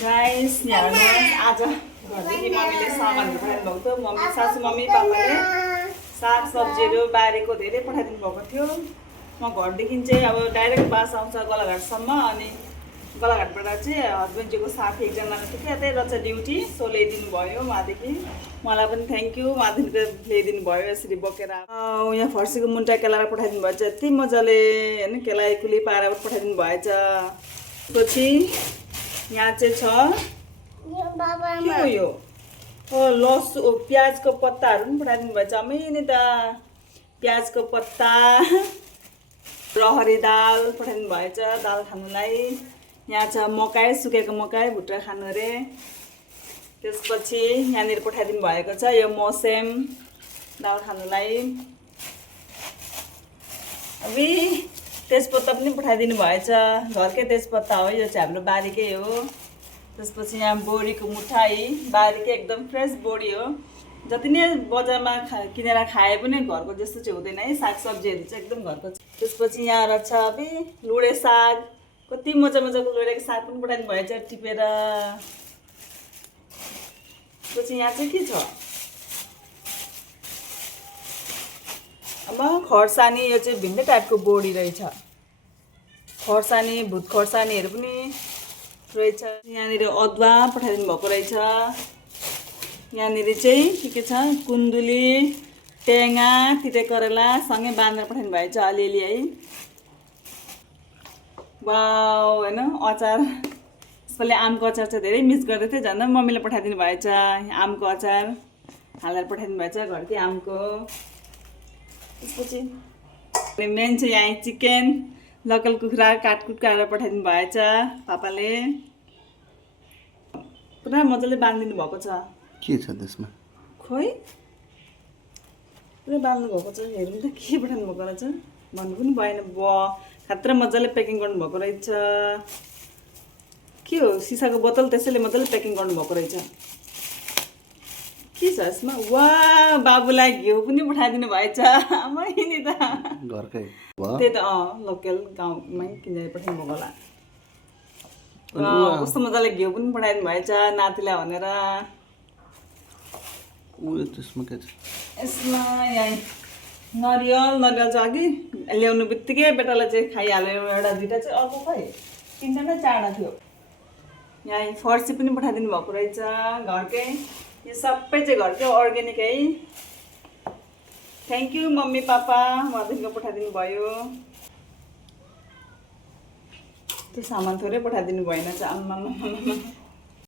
Guys यहाँ हेर्नुहोस् आज घरदेखि मम्मीले सामानहरू पठाइदिनु भएको थियो। सासू मम्मी पापाले साग सब्जीहरू बारीको धेरै पठाइदिनु भएको थियो। म घरदेखि चाहिँ अब डाइरेक्ट बास आउँछ गलाघाटसम्म, अनि गलाघाटबाट चाहिँ हस्बेन्डजीको साथी एकजना थियो त्यतै रहेछ ड्युटी, सो ल्याइदिनु भयो उहाँदेखि। मलाई पनि थ्याङ्क यू, उहाँदेखि ल्याइदिनु भयो यसरी बोकेर। यहाँ फर्सीको मुन्टा केलाएर पठाइदिनु भएछ, यति मजाले होइन केलाइ कुली पारेर पठाइदिनु भएछ। पछि यहाँ चाहिँ छ के हो यो लसुन प्याजको पत्ताहरू पनि पठाइदिनु भएछ। अमिनी त प्याजको पत्ता, रहरी दाल पठाइदिनु भएछ दाल खानुलाई। यहाँ छ मकै, सुकेको मकै भुटेर खानु अरे। त्यसपछि यहाँनिर पठाइदिनु भएको छ यो मस्याम दाल खानुलाई। अबि तेजपत्ता पनि पठाइदिनु भएछ, घरकै तेजपत्ता हो, यो चाहिँ हाम्रो बारीकै हो। त्यसपछि यहाँ बोडीको मुठाई, बारीकै एकदम फ्रेस बोडी हो। जति नै बजारमा किनेर खाए पनि घरको जस्तो चाहिँ हुँदैन है, सागसब्जीहरू चाहिँ एकदम घरको। त्यसपछि यहाँ रहेछ अबि लुडे साग, कति मजा मजाको लुडेको साग पनि पठाइदिनु भएछ टिपेर। त्यसपछि यहाँ चाहिँ के छ अब खर्सानी, यो चाहिँ भिन्दै टाइपको बोडी रहेछ। खर्सानी, भुत खर्सानीहरू पनि रहेछ। यहाँनिर अदुवा पठाइदिनु भएको रहेछ। यहाँनिर चाहिँ के छ कुन्दुली, टेङ्गा, तिते करेला सँगै बाँधेर पठाइदिनु भएछ अलिअलि है। वाउ होइन अचार, यसपालि आमको अचार चाहिँ धेरै मिस गर्दै थिएँ, झन् मम्मीले पठाइदिनु भएछ आमको अचार हालेर पठाइदिनु भएछ घरकै आमको। त्यसपछि मेन चाहिँ यहाँ चिकन, लोकल कुखुरा काटकुट गरेर पठाइदिनु भएछ पापाले। पुरा मजाले बाँधिदिनु भएको छ। के छ त्यसमा? खोइ पुरा बाँध्नु भएको छ। हेरौँ त के पठाउनु भएको रहेछ, भन्नु पनि भएन। खतरा मजाले प्याकिङ गर्नुभएको रहेछ। के हो सिसाको बोतल, त्यसैले मजाले प्याकिङ गर्नुभएको रहेछ। के छ यसमा? वा बाबुलाई घिउ पनि पठाइदिनु भएछ। आमाइनी त घरकै त्यही त लोकल गाउँमै किनेर पठाउनु भएको होला। कस्तो मजाले घिउ पनि पठाइदिनु भएछ नातिलाई भनेर। त्यसमा के छ? यसमा यहाँ नरिवल चाहिँ अघि ल्याउनु बित्तिकै बेटालाई चाहिँ खाइहाल्यो एउटा दुइटा चाहिँ, अर्को खै तिनवटा नै चारवटा थियो। यहाँ फर्सी पनि पठाइदिनु भएको रहेछ घरकै। यो सबै चाहिँ घरकै अर्ग्यानिक है। थ्याङ्क यू मम्मी पापा, उहाँदेखिको पठाइदिनु भयो। त्यो सामान थोरै पठाइदिनु भएन चाहिँ आम्मा